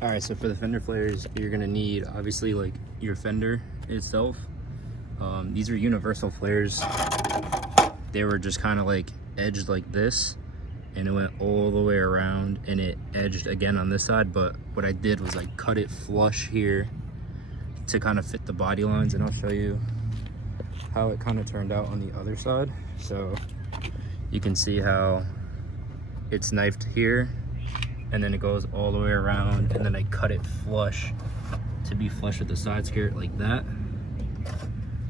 All right, so for the fender flares, you're gonna need obviously like your fender itself. These are universal flares. They were just kind of like edged like this, and it went all the way around, and it edged again on this side. But what I did was I cut it flush here to kind of fit the body lines, and I'll show you how it kind of turned out on the other side. So you can see how it's knifed here, and then it goes all the way around, and then I cut it flush to be flush with the side skirt like that.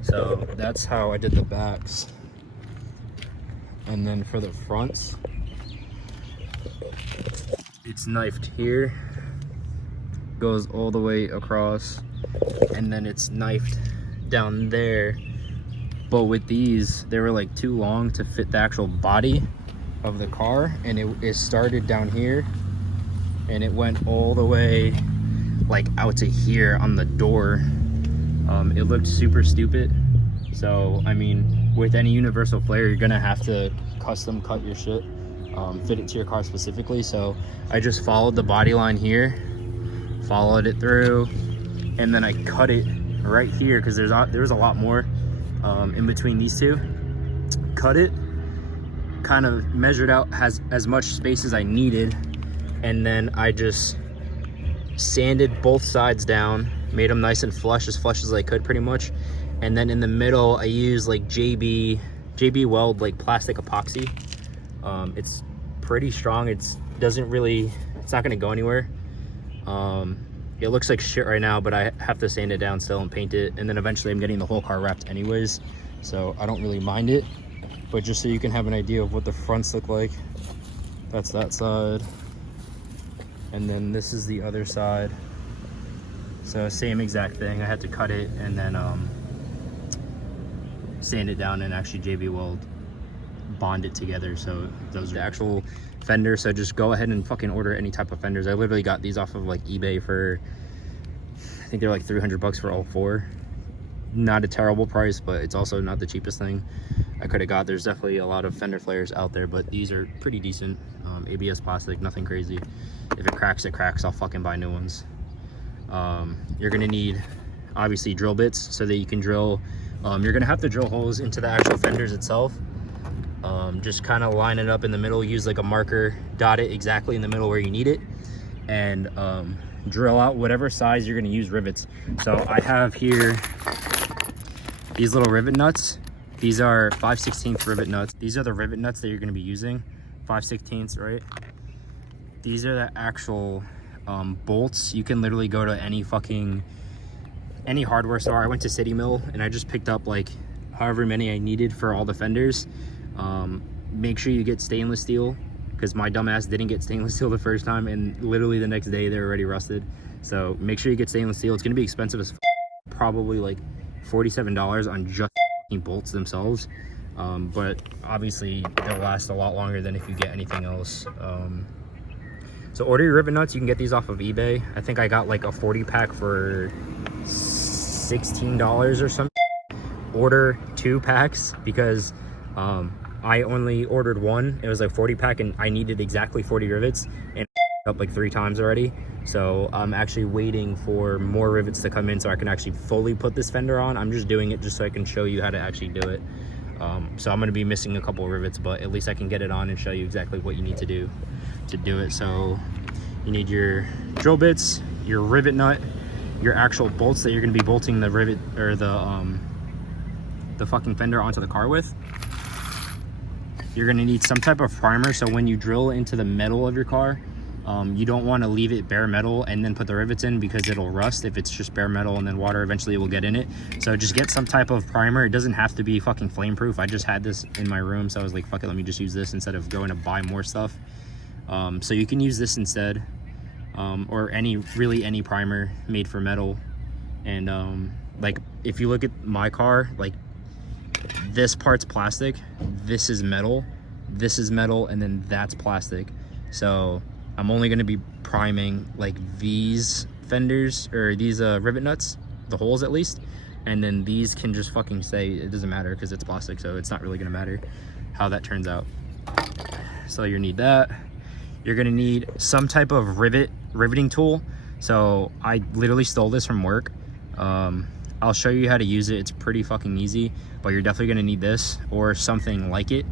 So that's how I did the backs. And then for the fronts, it's knifed here, goes all the way across, and then it's knifed down there. But with these, they were like too long to fit the actual body of the car, and it started down here and it went all the way like out to here on the door. It looked super stupid. So I mean, with any universal flare, you're gonna have to custom cut your shit, fit it to your car specifically. So I just followed the body line here, followed it through, and then I cut it right here because there's a lot more in between these two. Cut it, kind of measured out as much space as I needed, and then I just sanded both sides down, made them nice and flush as I could pretty much. And then in the middle I used like JB Weld like plastic epoxy. It's pretty strong. It's not gonna go anywhere. It looks like shit right now, but I have to sand it down still and paint it, and then eventually I'm getting the whole car wrapped anyways, so I don't really mind it. But just so you can have an idea of what the fronts look like, that's that side, and then this is the other side. So same exact thing. I had to cut it and then sand it down and actually JB Weld bond it together. So those are the actual fenders. So just go ahead and fucking order any type of fenders. I literally got these off of like eBay for, I think they're like 300 bucks for all four. Not a terrible price, but it's also not the cheapest thing I could have got. There's definitely a lot of fender flares out there, but these are pretty decent. ABS plastic, nothing crazy. If it cracks, it cracks. I'll fucking buy new ones. You're gonna need obviously drill bits so that you can drill. You're gonna have to drill holes into the actual fenders itself. Just kind of line it up in the middle, use like a marker, dot it exactly in the middle where you need it, and drill out whatever size you're gonna use rivets. So I have here these little rivet nuts. These are 5/16 rivet nuts. These are the rivet nuts that you're gonna be using, 5/16, right? These are the actual bolts. You can literally go to any hardware store. I went to City Mill and I just picked up like however many I needed for all the fenders. Make sure you get stainless steel, because my dumbass didn't get stainless steel the first time, and literally the next day they're already rusted. So make sure you get stainless steel. It's gonna be expensive as probably like $47 on just bolts themselves, but obviously they'll last a lot longer than if you get anything else. So order your rivet nuts. You can get these off of eBay. I think I got like a 40 pack for $16 or something. Order 2 packs because I only ordered one. It was like 40 pack and I needed exactly 40 rivets, and up like 3 times already. So I'm actually waiting for more rivets to come in so I can actually fully put this fender on. I'm just doing it just so I can show you how to actually do it. So I'm going to be missing a couple of rivets, but at least I can get it on and show you exactly what you need to do it. So you need your drill bits, your rivet nut, your actual bolts that you're going to be bolting the rivet or the fucking fender onto the car with. You're going to need some type of primer, so when you drill into the metal of your car, you don't want to leave it bare metal and then put the rivets in, because it'll rust if it's just bare metal, and then water eventually will get in it. So just get some type of primer. It doesn't have to be fucking flame proof. I just had this in my room, so I was like, fuck it, let me just use this instead of going to buy more stuff. So you can use this instead, or any primer made for metal. And like if you look at my car, like this part's plastic, this is metal, and then that's plastic. So I'm only going to be priming like these fenders, or these rivet nuts, the holes at least, and then these can just fucking stay. It doesn't matter because it's plastic, so it's not really going to matter how that turns out. So you need that. You're going to need some type of riveting tool. So I literally stole this from work. I'll show you how to use it. It's pretty fucking easy, but you're definitely gonna need this or something like it.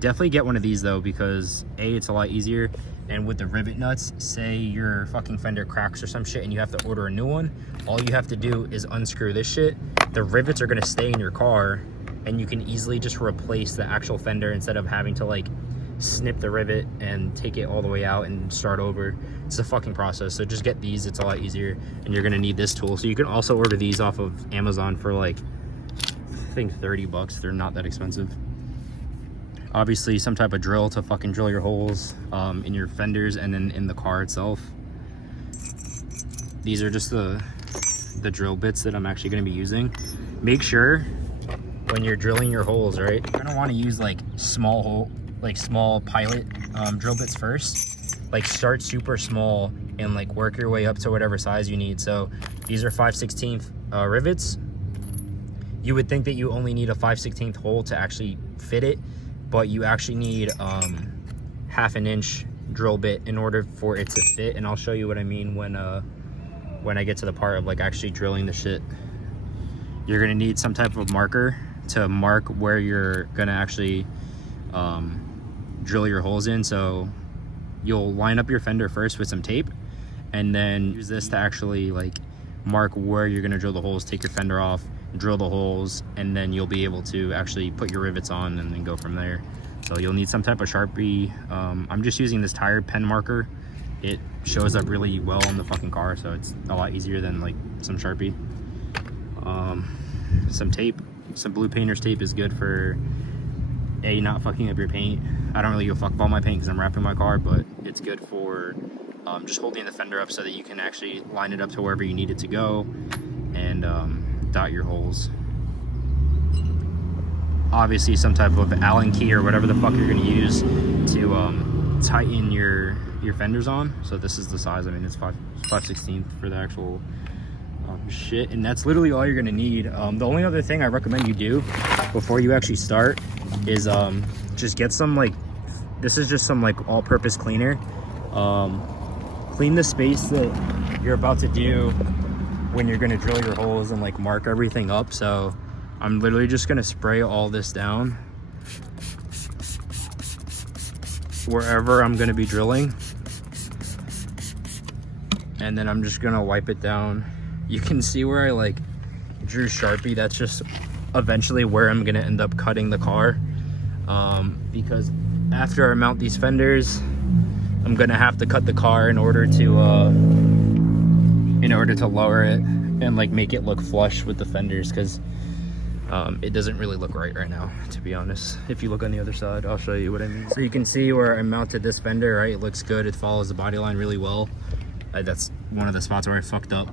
Definitely get one of these though, because A, it's a lot easier, and with the rivet nuts, say your fucking Fender cracks or some shit and you have to order a new one, all you have to do is unscrew this shit. The rivets are gonna stay in your car, and you can easily just replace the actual Fender instead of having to like snip the rivet and take it all the way out and start over. It's a fucking process. So just get these, it's a lot easier, and you're gonna need this tool. So you can also order these off of Amazon for like, I think 30 bucks. They're not that expensive. Obviously some type of drill to fucking drill your holes in your fenders and then in the car itself. These are just the drill bits that I'm actually going to be using. Make sure when you're drilling your holes, right, you're going to want to use like small pilot drill bits first. Like start super small and like work your way up to whatever size you need. So these are 5/16 rivets. You would think that you only need a 5/16 hole to actually fit it, but you actually need 1/2 inch drill bit in order for it to fit. And I'll show you what I mean when I get to the part of like actually drilling the shit. You're gonna need some type of marker to mark where you're gonna actually drill your holes in. So you'll line up your fender first with some tape, and then use this to actually like mark where you're gonna drill the holes. Take your fender off, drill the holes, and then you'll be able to actually put your rivets on and then go from there. So you'll need some type of Sharpie. I'm just using this tire pen marker. It shows up really well on the fucking car, so it's a lot easier than like some Sharpie. Some tape, some blue painter's tape is good for not fucking up your paint. I don't really give a fuck about my paint because I'm wrapping my car, but it's good for just holding the fender up so that you can actually line it up to wherever you need it to go, and dot your holes. Obviously some type of Allen key or whatever the fuck you're gonna use to tighten your fenders on. So this is the size. I mean, it's 5/16 for the actual shit, and that's literally all you're gonna need. The only other thing I recommend you do before you actually start is just get some like, this is just some like all-purpose cleaner. Clean the space that you're about to do when you're gonna drill your holes and like mark everything up. So I'm literally just gonna spray all this down wherever I'm gonna be drilling, and then I'm just gonna wipe it down. You can see where I like drew Sharpie. That's just eventually where I'm gonna end up cutting the car, because after I mount these fenders, I'm gonna have to cut the car in order to lower it and like make it look flush with the fenders, because it doesn't really look right now, to be honest. If you look on the other side, I'll show you what I mean. So you can see where I mounted this fender, right? It looks good. It follows the body line really well. That's one of the spots where I fucked up.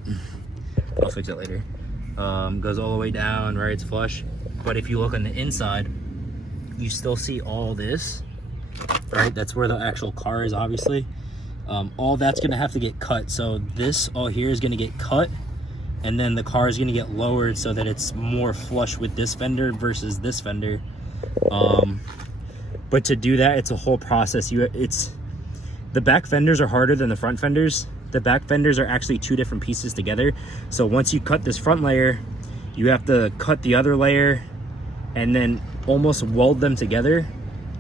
I'll fix it later. Goes all the way down, right? It's flush. But if you look on the inside, you still see all this, right? That's where the actual car is, obviously. All that's gonna have to get cut. So this all here is gonna get cut, and then the car is gonna get lowered so that it's more flush with this fender versus this fender. But to do that, it's a whole process. The back fenders are harder than the front fenders. The back fenders are actually two different pieces together. So once you cut this front layer, you have to cut the other layer and then almost weld them together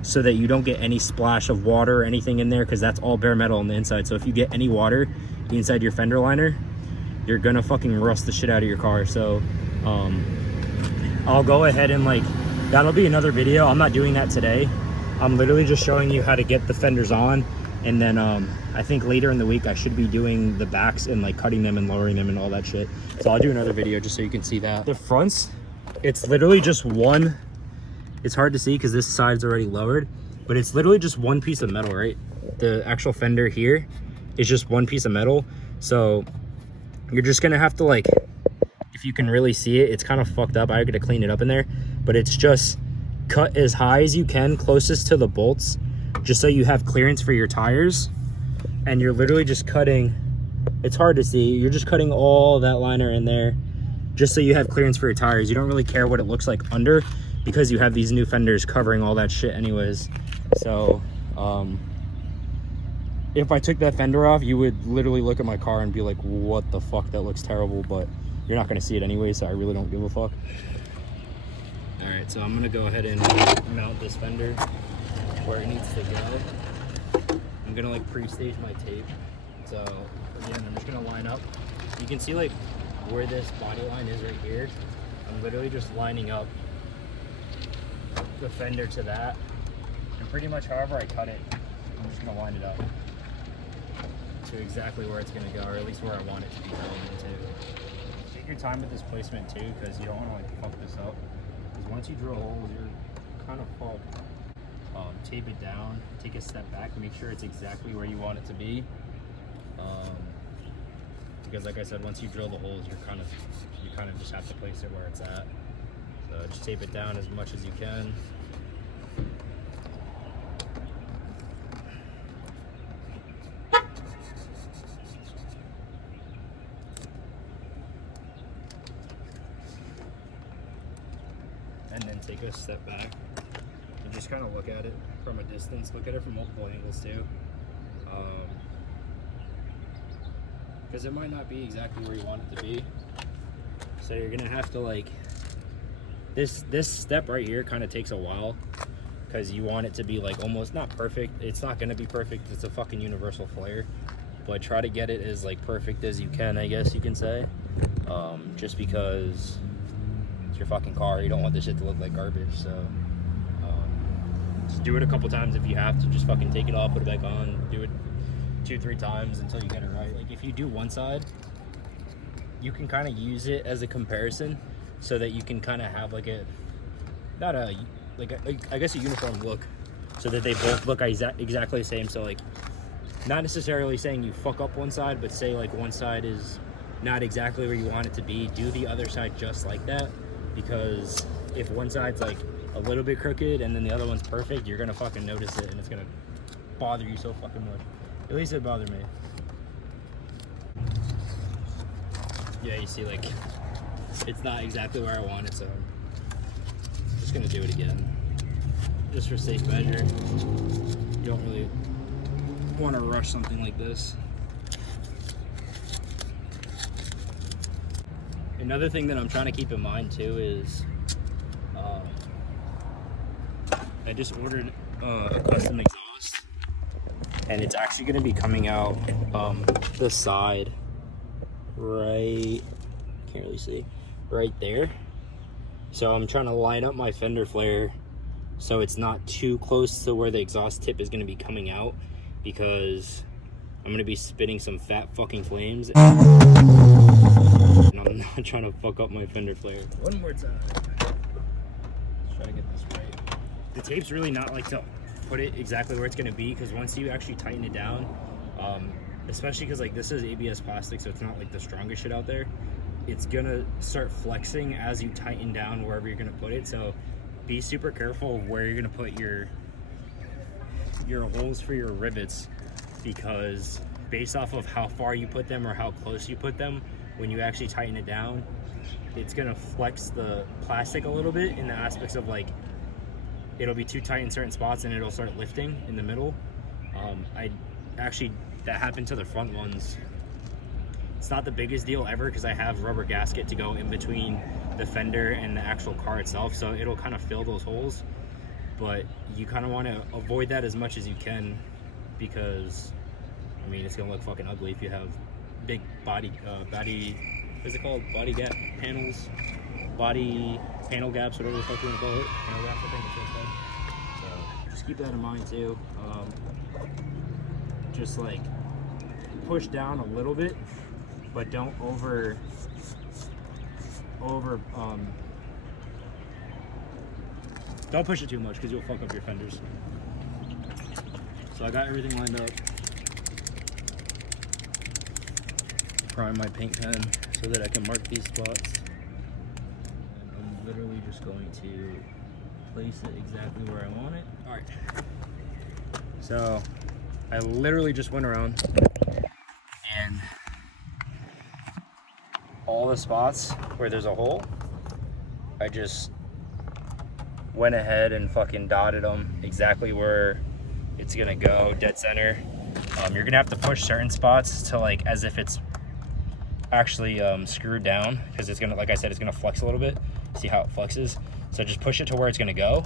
so that you don't get any splash of water or anything in there, because that's all bare metal on the inside. So if you get any water inside your fender liner, you're gonna fucking rust the shit out of your car. So I'll go ahead and like, that'll be another video. I'm not doing that today. I'm literally just showing you how to get the fenders on, and then I think later in the week I should be doing the backs and like cutting them and lowering them and all that shit. So I'll do another video just so you can see that. The fronts, it's literally just one, it's hard to see because this side's already lowered, but it's literally just one piece of metal, right? The actual fender here is just one piece of metal. So you're just gonna have to like, if you can really see it, it's kind of fucked up. I gotta clean it up in there, but it's just cut as high as you can, closest to the bolts, just so you have clearance for your tires. And you're literally just cutting, it's hard to see, you're just cutting all that liner in there just so you have clearance for your tires. You don't really care what it looks like under, because you have these new fenders covering all that shit anyways. So if I took that fender off, you would literally look at my car and be like, what the fuck, that looks terrible, but you're not gonna see it anyway, so I really don't give a fuck. All right, so I'm gonna go ahead and mount this fender where it needs to go. I'm gonna like pre-stage my tape. So again, I'm just gonna line up. You can see like where this body line is right here. I'm literally just lining up the fender to that. And pretty much however I cut it, I'm just gonna line it up to exactly where it's gonna go, or at least where I want it to be going into. Take your time with this placement too, because you don't wanna like fuck this up. Because once you drill holes, you're kind of fucked. Tape it down, take a step back, make sure it's exactly where you want it to be. Because like I said, once you drill the holes, you kind of just have to place it where it's at. So just tape it down as much as you can. And then take a step back and just kind of look at it from a distance, look at it from multiple angles too. Because it might not be exactly where you want it to be. So you're gonna have to like, this step right here kind of takes a while because you want it to be like almost not perfect. It's not gonna be perfect, it's a fucking universal flare. But try to get it as like perfect as you can, I guess you can say. Just because it's your fucking car, you don't want this shit to look like garbage, so. Just do it a couple times if you have to, just fucking take it off, put it back on, do it 2-3 times until you get it right. Like if you do one side, you can kind of use it as a comparison so that you can kind of have like I guess a uniform look, so that they both look exactly the same. So like, not necessarily saying you fuck up one side, but say like one side is not exactly where you want it to be, do the other side just like that. Because if one side's like a little bit crooked and then the other one's perfect, you're gonna fucking notice it and it's gonna bother you so fucking much. At least it bothered me. Yeah, you see, like, it's not exactly where I want it, so I'm just gonna do it again. Just for safe measure. You don't really want to rush something like this. Another thing that I'm trying to keep in mind too is I just ordered a custom exhaust, and it's actually going to be coming out the side right, can't really see, right there. So I'm trying to line up my fender flare so it's not too close to where the exhaust tip is going to be coming out, because I'm going to be spitting some fat fucking flames and I'm not trying to fuck up my fender flare. One more time. Let's try to get this right. The tape's really not like to put it exactly where it's going to be, because once you actually tighten it down, especially because like this is ABS plastic, so it's not like the strongest shit out there, it's gonna start flexing as you tighten down wherever you're gonna put it. So be super careful of where you're gonna put your holes for your rivets, because based off of how far you put them or how close you put them, when you actually tighten it down, it's gonna flex the plastic a little bit in the aspects of like, it'll be too tight in certain spots and it'll start lifting in the middle. That happened to the front ones. It's not the biggest deal ever because I have rubber gasket to go in between the fender and the actual car itself, so it'll kind of fill those holes. But you kind of want to avoid that as much as you can, because I mean, it's gonna look fucking ugly if you have big body what's it called? Body gap panels, body panel gaps, whatever the fuck you want to call it. Panel gaps, I think it's what it's called. So just keep that in mind too. Just like push down a little bit, but don't don't push it too much because you'll fuck up your fenders. So I got everything lined up. Prime my paint pen so that I can mark these spots. And I'm literally just going to place it exactly where I want it. All right. So I literally just went around and all the spots where there's a hole, I just went ahead and fucking dotted them exactly where it's gonna go, dead center. You're gonna have to push certain spots to like as if it's actually screwed down, because it's gonna, like I said, it's gonna flex a little bit. See how it flexes? So just push it to where it's gonna go,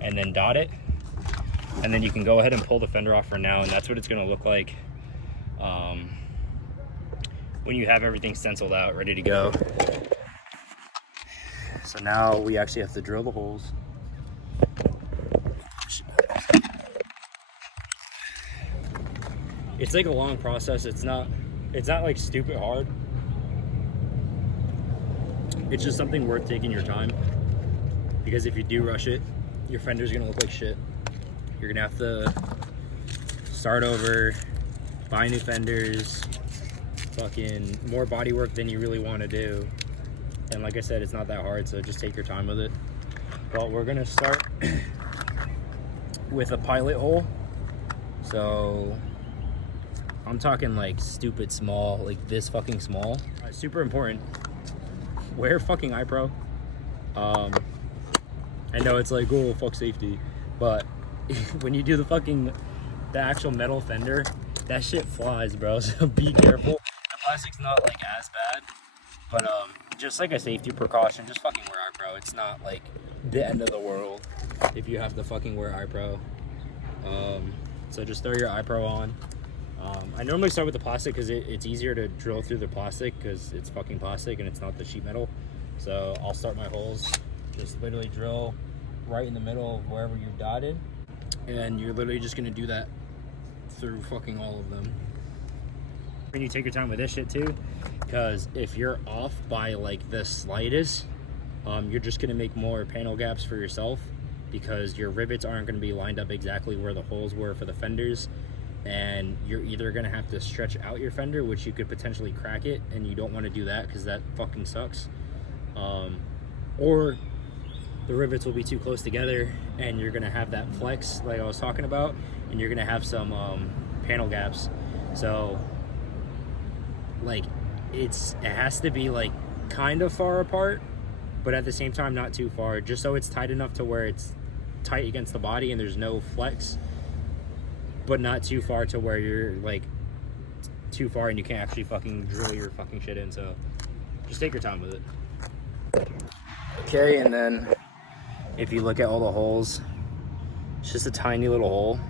and then dot it, and then you can go ahead and pull the fender off for now, and that's what it's gonna look like when you have everything stenciled out, ready to go. So now we actually have to drill the holes. It's like a long process. It's not like stupid hard. It's just something worth taking your time, because if you do rush it, your fender's gonna look like shit. You're gonna have to start over, buy new fenders, fucking more body work than you really want to do. And like I said, it's not that hard, so just take your time with it. Well, we're gonna start with a pilot hole. So I'm talking like stupid small, like this fucking small. Super important, wear fucking iPro. I know it's like, oh, fuck safety, but when you do the actual metal fender, that shit flies, bro, so be careful. The plastic's not like as bad, but just like a safety precaution, just fucking wear iPro. It's not like the end of the world if you have to fucking wear iPro. So just throw your iPro on. I normally start with the plastic because it's easier to drill through the plastic, because it's fucking plastic and it's not the sheet metal. So I'll start my holes, just literally drill right in the middle of wherever you dotted, and you're literally just gonna do that through fucking all of them. And you take your time with this shit too, because if you're off by like the slightest, you're just gonna make more panel gaps for yourself, because your rivets aren't gonna be lined up exactly where the holes were for the fenders, and you're either gonna have to stretch out your fender, which you could potentially crack it, and you don't want to do that because that fucking sucks, or the rivets will be too close together and you're gonna have that flex like I was talking about, and you're gonna have some panel gaps. So like it has to be like kind of far apart, but at the same time not too far, just so it's tight enough to where it's tight against the body and there's no flex, but not too far to where you're like too far and you can't actually fucking drill your fucking shit in. So just take your time with it. Okay, and then if you look at all the holes, it's just a tiny little hole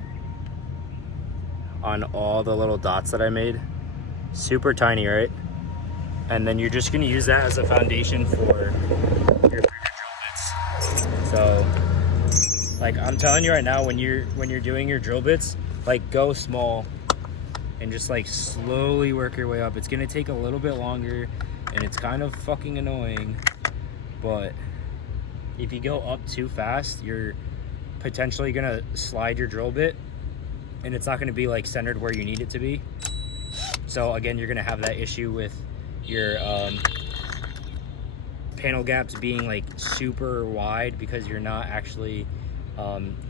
on all the little dots that I made. Super tiny, right? And then you're just gonna use that as a foundation for your drill bits. So like I'm telling you right now, when you're doing your drill bits, like go small and just like slowly work your way up. It's gonna take a little bit longer and it's kind of fucking annoying, but if you go up too fast, you're potentially gonna slide your drill bit and it's not gonna be like centered where you need it to be. So again, you're gonna have that issue with your panel gaps being like super wide because you're not actually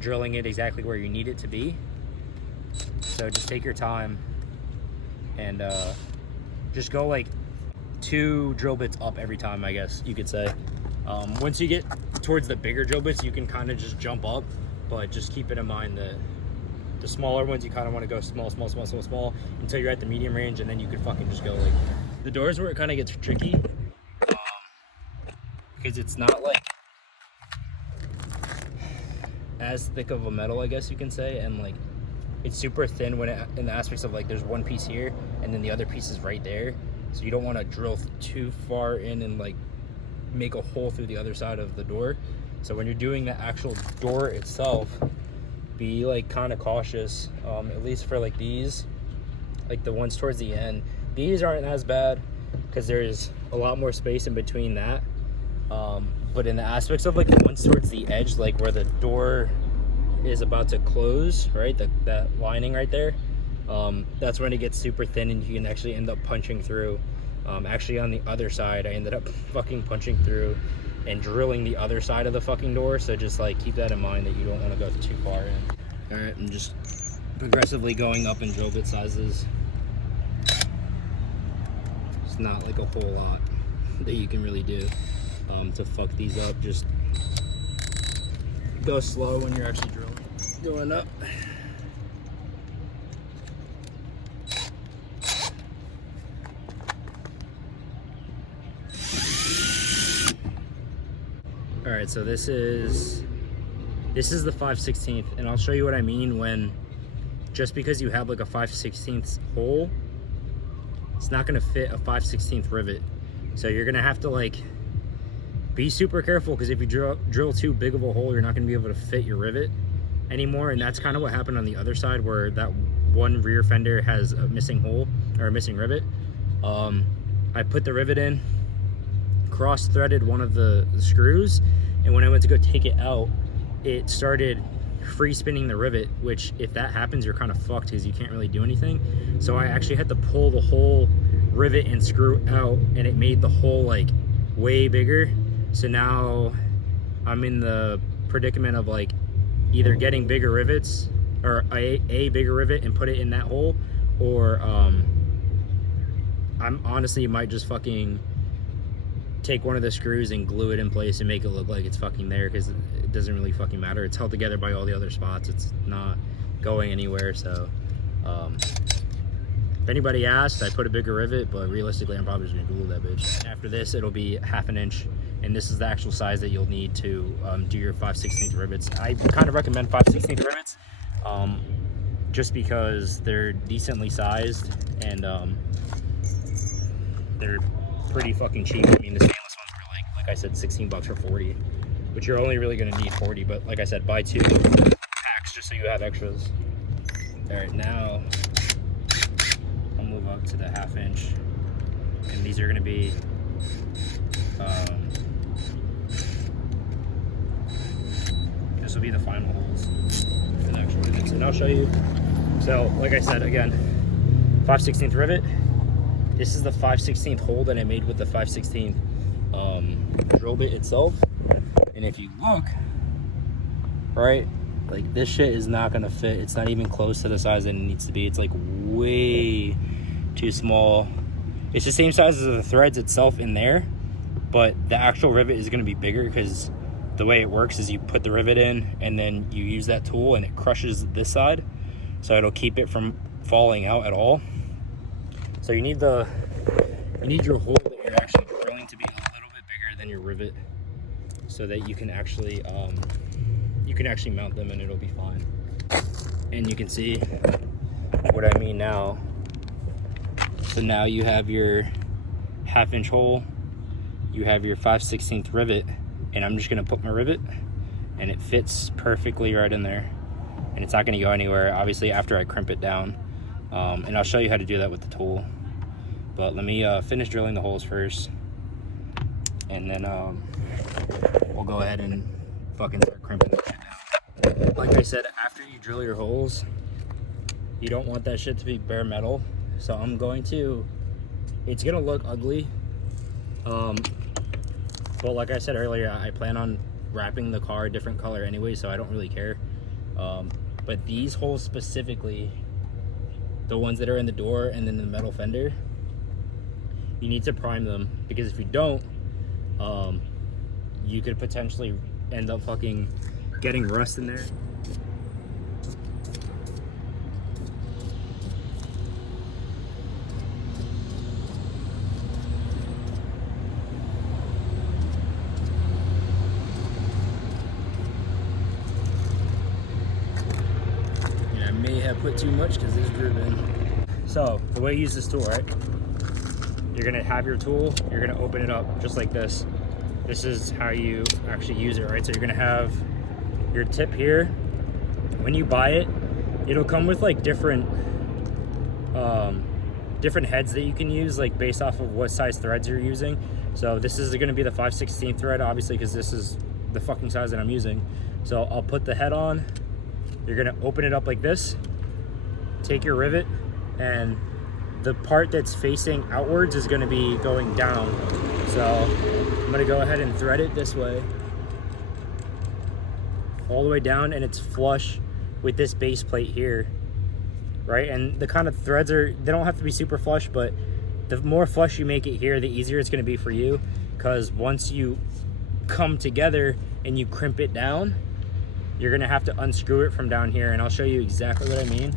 drilling it exactly where you need it to be. So just take your time and just go like 2 drill bits up every time, I guess you could say. Once you get towards the bigger drill bits, you can kind of just jump up, but just keep it in mind that the smaller ones, you kind of want to go small until you're at the medium range, and then you can fucking just go like the doors where it kind of gets tricky, because it's not like as thick of a metal, I guess you can say, and like it's super thin when in the aspects of like there's one piece here and then the other piece is right there, so you don't want to drill too far in and like make a hole through the other side of the door. So when you're doing the actual door itself, be like kind of cautious, at least for like these, like the ones towards the end. These aren't as bad because there's a lot more space in between that, but in the aspects of like the ones towards the edge, like where the door is about to close, right, that lining right there, that's when it gets super thin and you can actually end up punching through. Actually on the other side, I ended up fucking punching through and drilling the other side of the fucking door. So just like keep that in mind, that you don't want to go too far in. All right, I'm just progressively going up in drill bit sizes. It's not like a whole lot that you can really do to fuck these up. Just go slow when you're actually drilling. Going up. All right, so this is the 5/16, and I'll show you what I mean when, just because you have like a 5/16 hole, it's not gonna fit a 5/16 rivet. So you're gonna have to like be super careful, because if you drill too big of a hole, you're not gonna be able to fit your rivet anymore. And that's kind of what happened on the other side, where that one rear fender has a missing hole, or a missing rivet. I put the rivet in, cross-threaded one of the screws, and when I went to go take it out, it started free spinning the rivet, which if that happens, you're kind of fucked, because you can't really do anything. So I actually had to pull the whole rivet and screw out, and it made the hole like way bigger. So now I'm in the predicament of like either getting bigger rivets, or a bigger rivet and put it in that hole, or I'm honestly might just fucking take one of the screws and glue it in place and make it look like it's fucking there, because it doesn't really fucking matter. It's held together by all the other spots. It's not going anywhere. So if anybody asked, I put a bigger rivet, but realistically I'm probably just gonna glue that bitch. After this, it'll be 1/2 inch, and this is the actual size that you'll need to do your 5/16 rivets. I kind of recommend 5/16 rivets just because they're decently sized, and they're pretty fucking cheap. I mean, the stainless ones were like I said, 16 bucks or 40, but you're only really gonna need 40. But like I said, buy 2 packs just so you have extras. All right, now I'll move up to the 1/2 inch, and these are gonna be this will be the final holes for the actual rivets, and I'll show you. So like I said, again, 5/16 rivet. This is the 5/16 hole that I made with the 5/16 drill bit itself. And if you look, right, like this shit is not gonna fit. It's not even close to the size that it needs to be. It's like way too small. It's the same size as the threads itself in there, but the actual rivet is gonna be bigger, because the way it works is you put the rivet in and then you use that tool and it crushes this side, so it'll keep it from falling out at all. So you need your hole that you're actually drilling to be a little bit bigger than your rivet, so that you can actually mount them and it'll be fine. And you can see what I mean now. So now you have your 1/2 inch hole, you have your 5/16 rivet, and I'm just gonna put my rivet, and it fits perfectly right in there, and it's not gonna go anywhere, obviously, after I crimp it down. And I'll show you how to do that with the tool. But let me finish drilling the holes first, and then we'll go ahead and fucking start crimping that shit down. Like I said, after you drill your holes, you don't want that shit to be bare metal. So it's gonna look ugly. But like I said earlier, I plan on wrapping the car a different color anyway, so I don't really care. But these holes specifically, the ones that are in the door and then the metal fender, you need to prime them, because if you don't, you could potentially end up fucking getting rust in there. And I may have put too much because it's driven. So the way you use this tool, right? You're gonna have your tool, you're gonna open it up just like this. This is how you actually use it, right? So you're gonna have your tip here. When you buy it, it'll come with like different heads that you can use, like based off of what size threads you're using. So this is gonna be the 5/16 thread, obviously, because this is the fucking size that I'm using. So I'll put the head on, you're gonna open it up like this, take your rivet, and the part that's facing outwards is gonna be going down. So I'm gonna go ahead and thread it this way, all the way down, and it's flush with this base plate here, right? And the kind of threads they don't have to be super flush, but the more flush you make it here, the easier it's gonna be for you, because once you come together and you crimp it down, you're gonna have to unscrew it from down here, and I'll show you exactly what I mean.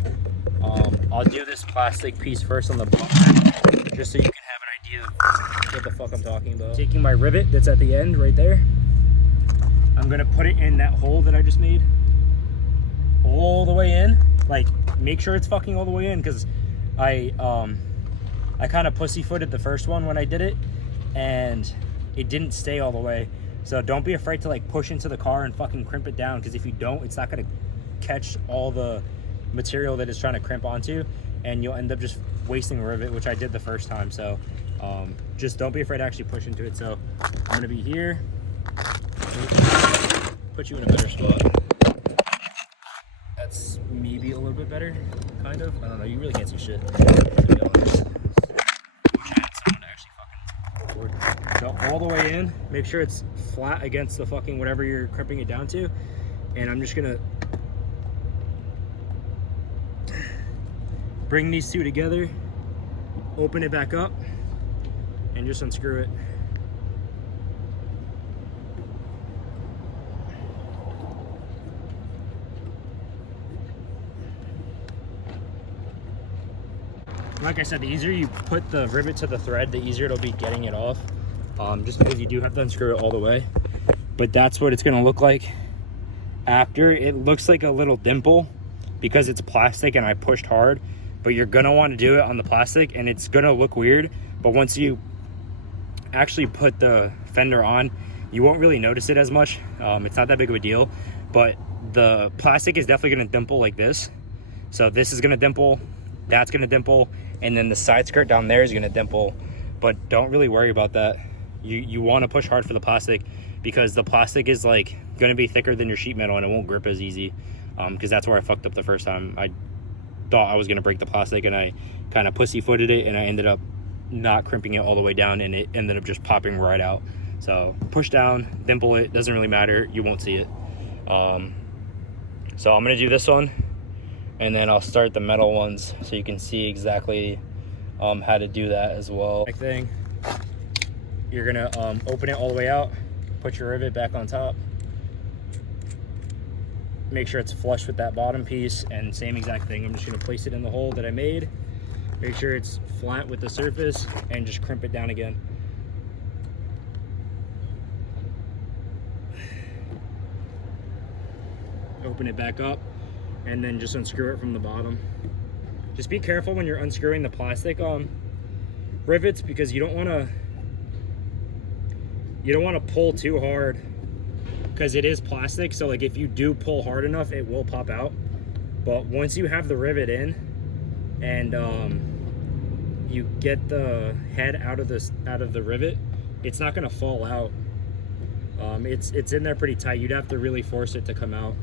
I'll do this plastic piece first on the bottom, just so you can have an idea of what the fuck I'm talking about. Taking my rivet that's at the end right there, I'm gonna put it in that hole that I just made all the way in. Like, make sure it's fucking all the way in, because I kind of pussyfooted the first one when I did it, and it didn't stay all the way. So don't be afraid to like push into the car and fucking crimp it down, because if you don't, it's not gonna catch all the material that it's trying to crimp onto, and you'll end up just wasting a rivet, which I did the first time. So just don't be afraid to actually push into it. So I'm gonna be here, put you in a better spot. That's maybe a little bit better, kind of. I don't know, you really can't see shit, to be honest. So all the way in, make sure it's flat against the fucking whatever you're crimping it down to. And I'm just gonna bring these two together, open it back up, and just unscrew it. Like I said, the easier you put the rivet to the thread, the easier it'll be getting it off. Just because you do have to unscrew it all the way. But that's what it's gonna look like after. It looks like a little dimple because it's plastic and I pushed hard, but you're gonna want to do it on the plastic and it's gonna look weird. But once you actually put the fender on, you won't really notice it as much. It's not that big of a deal, but the plastic is definitely gonna dimple like this. So this is gonna dimple, that's gonna dimple, and then the side skirt down there is gonna dimple. But don't really worry about that. You want to push hard for the plastic, because the plastic is like going to be thicker than your sheet metal and it won't grip as easy, because that's where I fucked up the first time. I thought I was going to break the plastic and I kind of pussyfooted it, and I ended up not crimping it all the way down, and it ended up just popping right out. So push down, dimple it, doesn't really matter, you won't see it. So I'm going to do this one, and then I'll start the metal ones so you can see exactly how to do that as well. Thing, you're gonna open it all the way out, put your rivet back on top, make sure it's flush with that bottom piece, and same exact thing. I'm just gonna place it in the hole that I made, make sure it's flat with the surface, and just crimp it down again. Open it back up, and then just unscrew it from the bottom. Just be careful when you're unscrewing the plastic rivets, because you don't want to pull too hard, because it is plastic. So like if you do pull hard enough, it will pop out. But once you have the rivet in and you get the head out of the rivet, it's not going to fall out. It's in there pretty tight. You'd have to really force it to come out,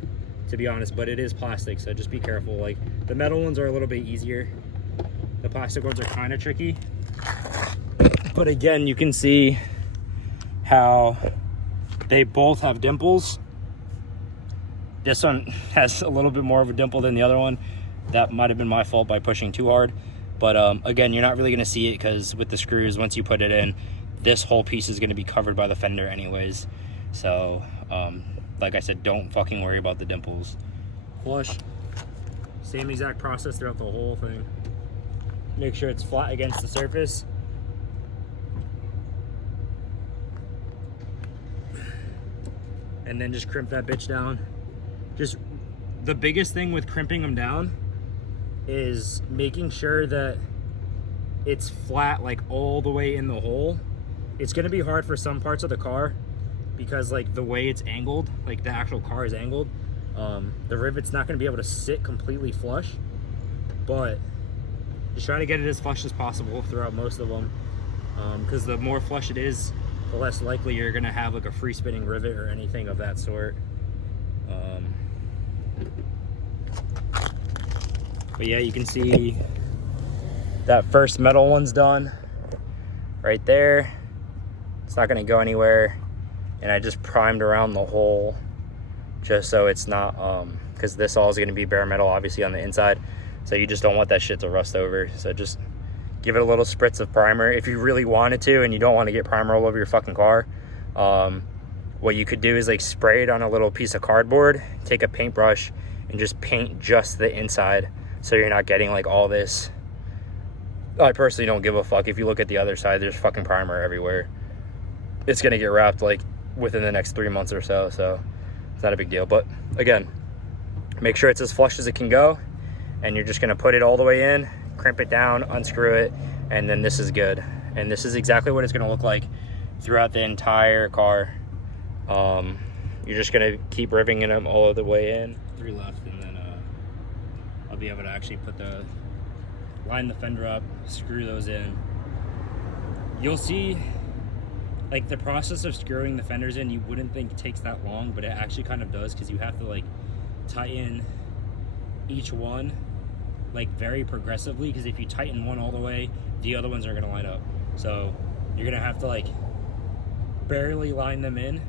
to be honest, but it is plastic, so just be careful. Like the metal ones are a little bit easier, the plastic ones are kind of tricky. But again, you can see how they both have dimples. This one has a little bit more of a dimple than the other one. That might have been my fault by pushing too hard, but again, you're not really going to see it, because with the screws, once you put it in, this whole piece is going to be covered by the fender anyways. So like I said, don't fucking worry about the dimples. Flush, same exact process throughout the whole thing. Make sure it's flat against the surface. And then just crimp that bitch down. Just the biggest thing with crimping them down is making sure that it's flat, like all the way in the hole. It's gonna be hard for some parts of the car, because like the way it's angled, like the actual car is angled, the rivet's not going to be able to sit completely flush, but just try to get it as flush as possible throughout most of them, because the more flush it is, the less likely you're going to have like a free spinning rivet or anything of that sort. But yeah, you can see that first metal one's done right there. It's not going to go anywhere. And I just primed around the hole just so it's not, because this all is going to be bare metal obviously on the inside, so you just don't want that shit to rust over. So just give it a little spritz of primer if you really wanted to, and you don't want to get primer all over your fucking car. What you could do is like spray it on a little piece of cardboard, take a paintbrush and just paint just the inside, so you're not getting like all this. I personally don't give a fuck. If you look at the other side, there's fucking primer everywhere. It's gonna get wrapped like within the next 3 months or so, so it's not a big deal. But again, make sure it's as flush as it can go, and you're just gonna put it all the way in, crimp it down, unscrew it, and then this is good. And this is exactly what it's gonna look like throughout the entire car. You're just gonna keep riveting them all the way in. 3 left, and then I'll be able to actually line the fender up, screw those in. You'll see, like, the process of screwing the fenders in, you wouldn't think it takes that long, but it actually kind of does, because you have to like tighten each one like very progressively, because if you tighten one all the way, the other ones are going to line up. So you're going to have to like barely line them in,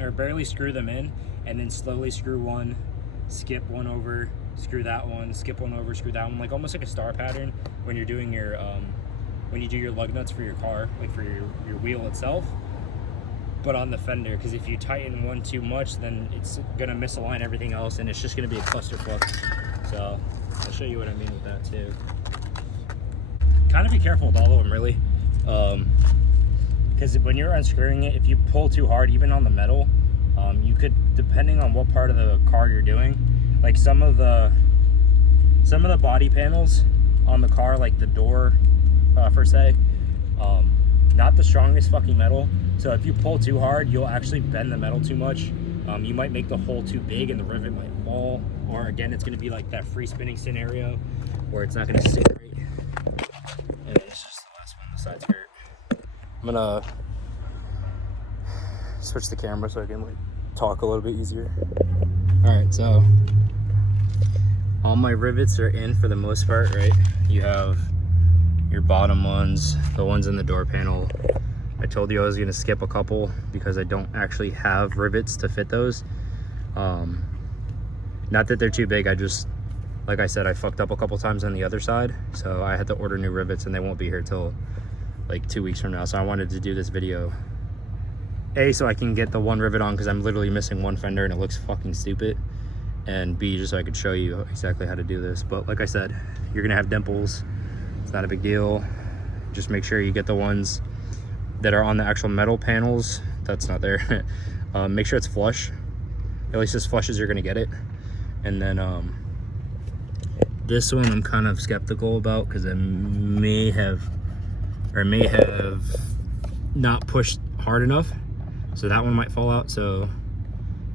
or barely screw them in, and then slowly screw one, skip one over, screw that one, skip one over, screw that one, like almost like a star pattern when you're doing your when you do your lug nuts for your car, like for your wheel itself, but on the fender. Because if you tighten one too much, then it's gonna misalign everything else, and it's just gonna be a clusterfuck. So I'll show you what I mean with that too. Kind of be careful with all of them, really, because when you're unscrewing it, if you pull too hard, even on the metal, you could, depending on what part of the car you're doing, like some of the body panels on the car, like the door per se, not the strongest fucking metal. So if you pull too hard, you'll actually bend the metal too much. You might make the hole too big and the rivet might fall, or again, it's going to be like that free spinning scenario where it's not going to sit right. And then it's just the last one, the side skirt. I'm gonna switch the camera so I can like talk a little bit easier. All right, so all my rivets are in for the most part, right? You have your bottom ones, the ones in the door panel. I told you I was gonna skip a couple because I don't actually have rivets to fit those. Not that they're too big, I just, like I said, I fucked up a couple times on the other side, so I had to order new rivets, and they won't be here till like 2 weeks from now. So I wanted to do this video, A, so I can get the one rivet on, because I'm literally missing one fender and it looks fucking stupid, and B, just so I could show you exactly how to do this. But like I said, you're gonna have dimples. It's not a big deal. Just make sure you get the ones that are on the actual metal panels. That's not there. Make sure it's flush, at least as flush as you're gonna get it. And then this one I'm kind of skeptical about, because I may have not pushed hard enough, so that one might fall out. So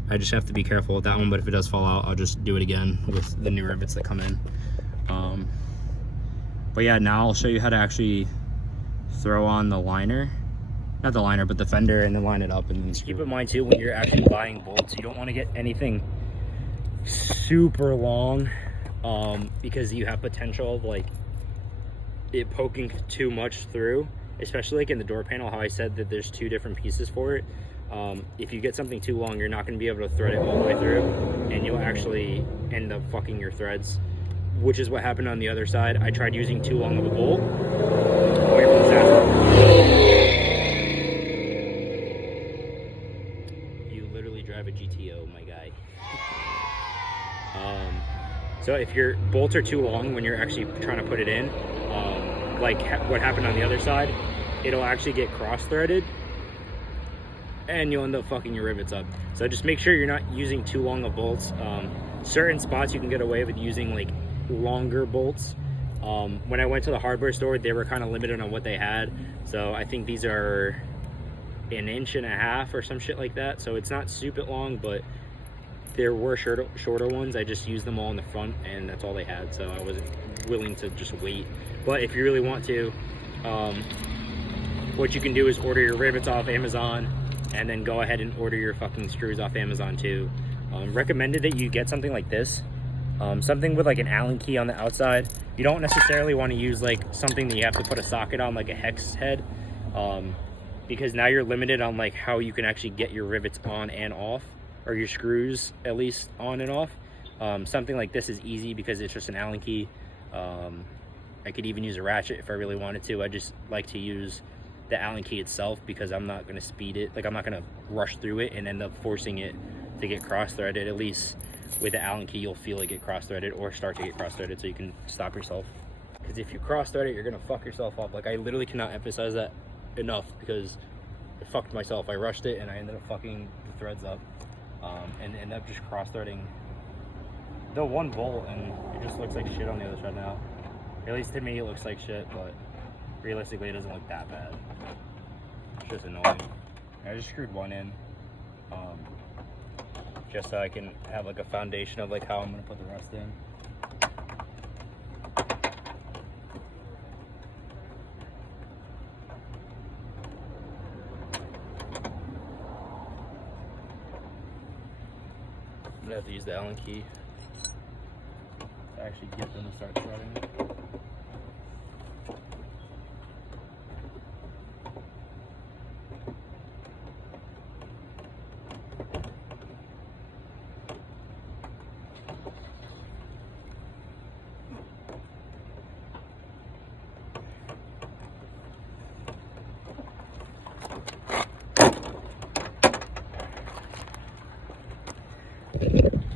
I just have to be careful with that one, but if it does fall out, I'll just do it again with the new rivets that come in. But yeah, now I'll show you how to actually throw on the liner, not the liner, but the fender, and then line it up. And then keep in mind too, when you're actually buying bolts, you don't want to get anything super long, because you have potential of like it poking too much through, especially like in the door panel, how I said that there's 2 different pieces for it. If you get something too long, you're not going to be able to thread it all the way through, and you'll actually end up fucking your threads, which is what happened on the other side. I tried using too long of a bolt away from the saddle. You literally drive a GTO, my guy. So if your bolts are too long when you're actually trying to put it in, like what happened on the other side, it'll actually get cross-threaded, and you'll end up fucking your rivets up. So just make sure you're not using too long of bolts. Certain spots you can get away with using like longer bolts. When I went to the hardware store, they were kind of limited on what they had, so I think these are 1.5 inches or some shit like that. So it's not super long, but there were shorter ones. I just used them all in the front, and that's all they had, so I wasn't willing to just wait. But if you really want to, what you can do is order your rivets off Amazon, and then go ahead and order your fucking screws off Amazon too. Recommended that you get something like this, something with like an Allen key on the outside. You don't necessarily want to use like something that you have to put a socket on, like a hex head, because now you're limited on like how you can actually get your rivets on and off, or your screws at least on and off. Something like this is easy because it's just an Allen key. I could even use a ratchet if I really wanted to. I just like to use the Allen key itself because I'm not going to speed it. Like, I'm not going to rush through it and end up forcing it to get cross-threaded. At least with the Allen key, you'll feel it get cross-threaded or start to get cross-threaded, so you can stop yourself. Because if you cross-thread it, you're going to fuck yourself up. Like, I literally cannot emphasize that enough, because fucked myself. I rushed it and I ended up fucking the threads up, and ended up just cross-threading the one bolt, and it just looks like shit on the other side now. At least to me it looks like shit, but realistically it doesn't look that bad. It's just annoying. I just screwed one in, just so I can have like a foundation of like how I'm gonna put the rest in. I'm gonna have to use the Allen key to actually get them to start threading.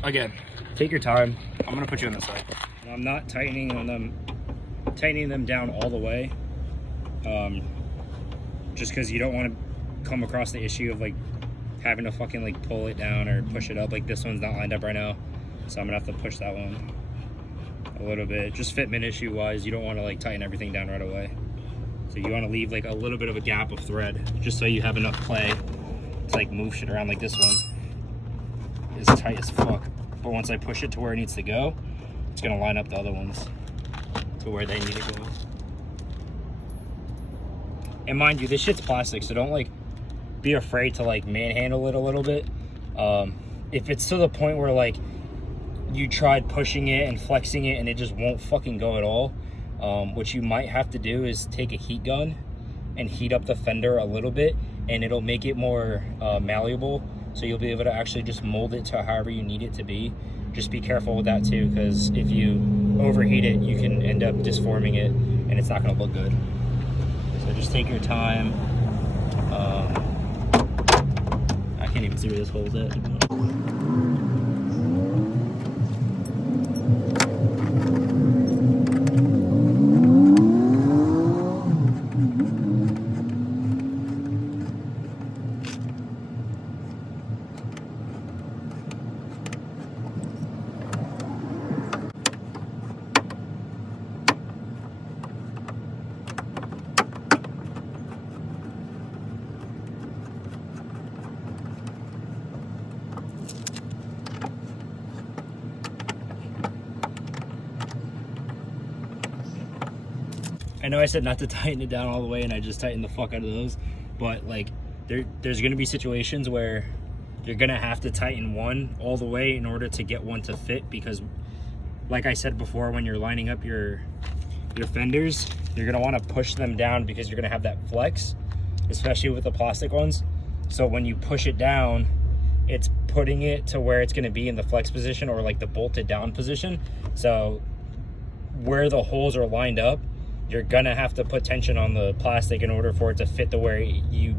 Again, take your time. I'm gonna put you on this side. I'm not tightening them down all the way, just because you don't want to come across the issue of like having to fucking like pull it down or push it up. Like this one's not lined up right now, so I'm gonna have to push that one a little bit. Just fitment issue wise, you don't want to like tighten everything down right away. So you want to leave like a little bit of a gap of thread, just so you have enough play to like move shit around. Like this one is tight as fuck, but once I push it to where it needs to go, it's gonna line up the other ones to where they need to go. And mind you, this shit's plastic, so don't like be afraid to like manhandle it a little bit. If it's to the point where like you tried pushing it and flexing it and it just won't fucking go at all, what you might have to do is take a heat gun and heat up the fender a little bit, and it'll make it more malleable. So you'll be able to actually just mold it to however you need it to be. Just be careful with that too, because if you overheat it, you can end up disforming it and it's not gonna look good. So just take your time. I can't even see where this hole's at. I know I said not to tighten it down all the way, and I just tightened the fuck out of those, but like there's gonna be situations where you're gonna have to tighten one all the way in order to get one to fit, because like I said before, when you're lining up your fenders, you're gonna wanna push them down because you're gonna have that flex, especially with the plastic ones. So when you push it down, it's putting it to where it's gonna be in the flex position or like the bolted down position. So where the holes are lined up, you're gonna have to put tension on the plastic in order for it to fit the way you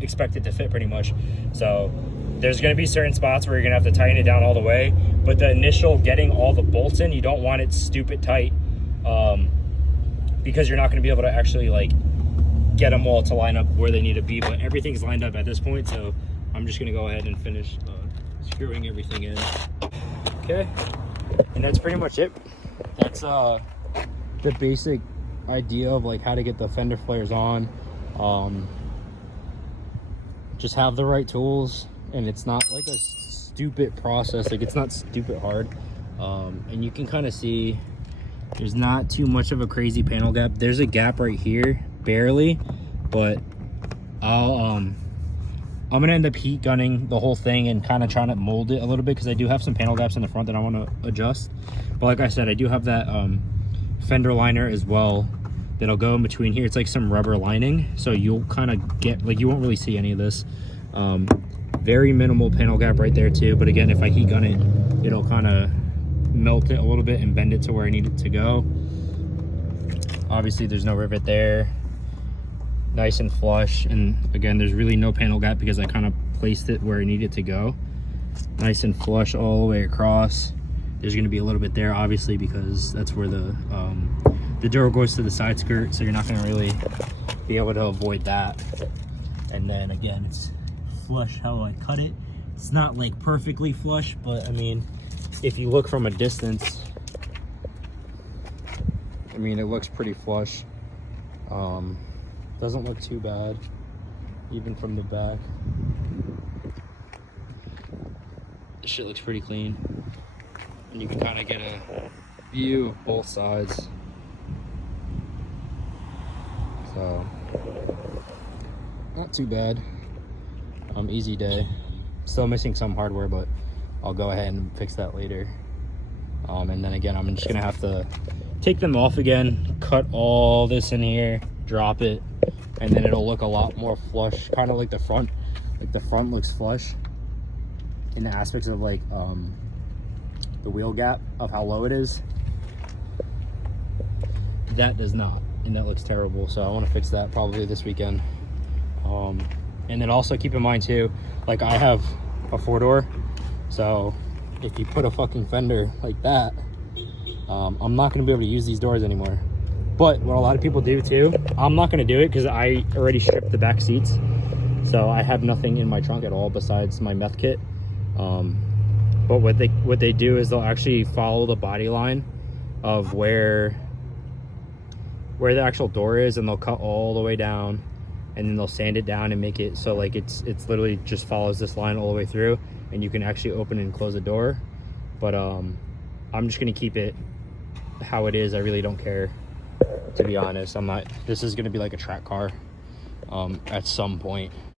expect it to fit, pretty much. So there's gonna be certain spots where you're gonna have to tighten it down all the way, but the initial getting all the bolts in, you don't want it stupid tight, because you're not gonna be able to actually like get them all to line up where they need to be. But everything's lined up at this point, so I'm just gonna go ahead and finish screwing everything in. Okay, and that's pretty much it. That's the basic idea of like how to get the fender flares on. Just have the right tools, and it's not like a stupid process. Like, it's not stupid hard, and you can kind of see there's not too much of a crazy panel gap. There's a gap right here, barely, but I'm gonna end up heat gunning the whole thing and kind of trying to mold it a little bit, because I do have some panel gaps in the front that I want to adjust. But like I said, I do have that fender liner as well that'll go in between here. It's like some rubber lining, so you'll kind of get like, you won't really see any of this. Very minimal panel gap right there too, but again, if I heat gun it, it'll kind of melt it a little bit and bend it to where I need it to go. Obviously there's no rivet there, nice and flush, and again, there's really no panel gap because I kind of placed it where I need it to go. Nice and flush all the way across. There's going to be a little bit there, obviously, because that's where the door goes to the side skirt, so you're not going to really be able to avoid that. And then again, it's flush how I cut it. It's not like perfectly flush, but I mean, if you look from a distance, I mean, it looks pretty flush. Doesn't look too bad, even from the back. This shit looks pretty clean. And you can kind of get a view of both sides. So, not too bad. Easy day. Still missing some hardware, but I'll go ahead and fix that later. And then again, I'm just gonna have to take them off again, cut all this in here, drop it, and then it'll look a lot more flush, kind of like the front. Like the front looks flush in the aspects of like the wheel gap of how low it is. That does not, and that looks terrible. So I want to fix that probably this weekend. And then also keep in mind too, like I have a 4-door, so if you put a fucking fender like that, I'm not going to be able to use these doors anymore. But what a lot of people do too, I'm not going to do it because I already stripped the back seats, so I have nothing in my trunk at all besides my meth kit. But what they do is they'll actually follow the body line of where the actual door is, and they'll cut all the way down, and then they'll sand it down and make it so like it's literally just follows this line all the way through, and you can actually open and close the door. But I'm just gonna keep it how it is. I really don't care, to be honest. This is gonna be like a track car at some point.